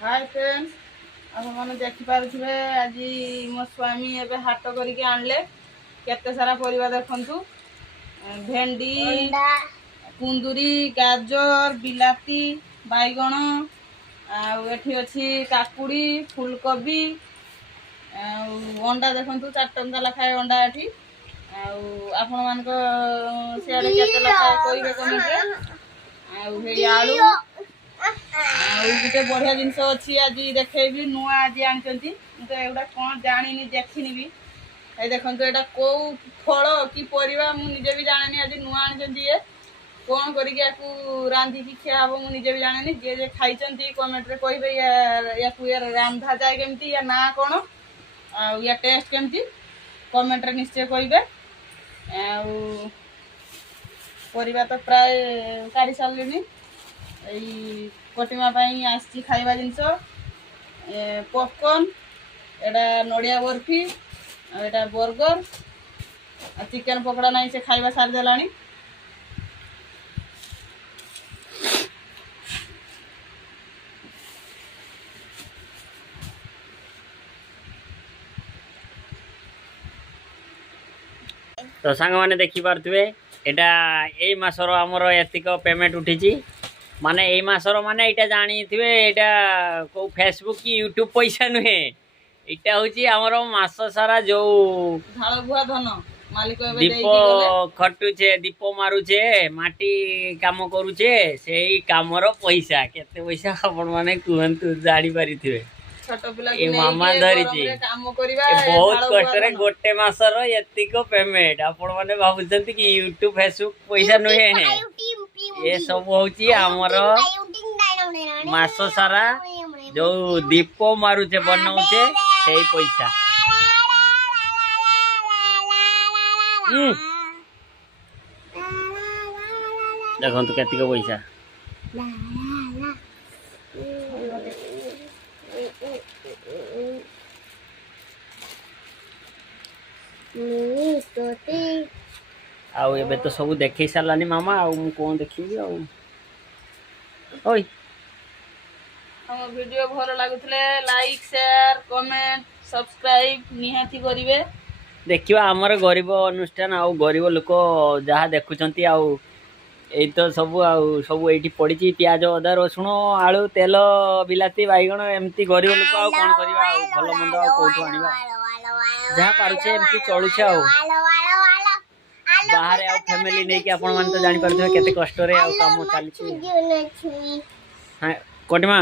hi friends आपने देखिपे आज मो स्वामी एवं हाट करके आणले केते सारा परिबा देखंतु भेंडी कुंदुरी गाजर बिलाती बैगण आठी अच्छी काकुड़ी फुलकोबी अंडा देखंतु 4 टंका लखाए अंडा एठी आपण मान सियाड़े केते लखाए कहिबे कमेंट रे आलू गोटे बढ़िया जिनस अच्छी आज देखेबी नुआ आज आनी तो एगुड़ा कौन जानी देखनी भी देखो यहाँ कौ फल कि परिवा मुझे भी जाने आज नुआ आनी ये कौन करके रांधिकी खिया हम मुझे भी जाने जे जे खाई कमेंट रे कहे या रांधा जाए केमती या ना कौन या टेस्ट केमती कमेंट रे निश्चय कहे परिवा तो प्राय काढ़ी सारे कटिमा आसी खाइबा जिनस पॉपकॉर्न एटा नड़िया बर्फी एटा बर्गर चिकेन पकोड़ा नहीं से खाइबा सारी देलानी तो सांग मैंने देखी पारे यहाँ यही मासर आमर एतिक पेमेंट उठी माने यही मासर माने यहाँ जानी थे यहाँ कौ फेसबुक कि यूट्यूब पैसा नुहे यहाँ हूँ आमर मास सारा जो दीप खटुचे दीप मारुचे माटी काम करुचे से कामर पैसा केते पैसा आपण माने कहतु जानी पारे मामा धरी बहुत कष्ट गोटे मासर एतिक पेमेंट आपण मैंने भावुं कि यूट्यूब फेसबुक पैसा नुहे ये सब हूँ आमर मास सारा जो दीप मारुचे बनाऊचे से पैसा देखो तो केतिक पैसा आउ एबे तो सब देखई सारानी मामा आउ मु कौन देखी ओई हम वीडियो भल लागुतले लाइक शेयर कमेंट सब्सक्राइब निहाती करिवे देखिवा हमर गरीब अनुष्ठान आउ गरीब लोक जहाँ देखुचंती आउ ए तो सब एठी पड़ी प्याज अदा रसुण आलू तेल बिलाती बैगण एमती गरीब लोक आउ कौन करवा आउ भल मंद आउ कोठू आनिबा जहाँ पारुछे एमती चलुछे आउ बाहर आउ फैमिली नहीं कि आपण मान तो जानि पारथि केते कष्ट रे आउ काम चलछि हां कोटिमा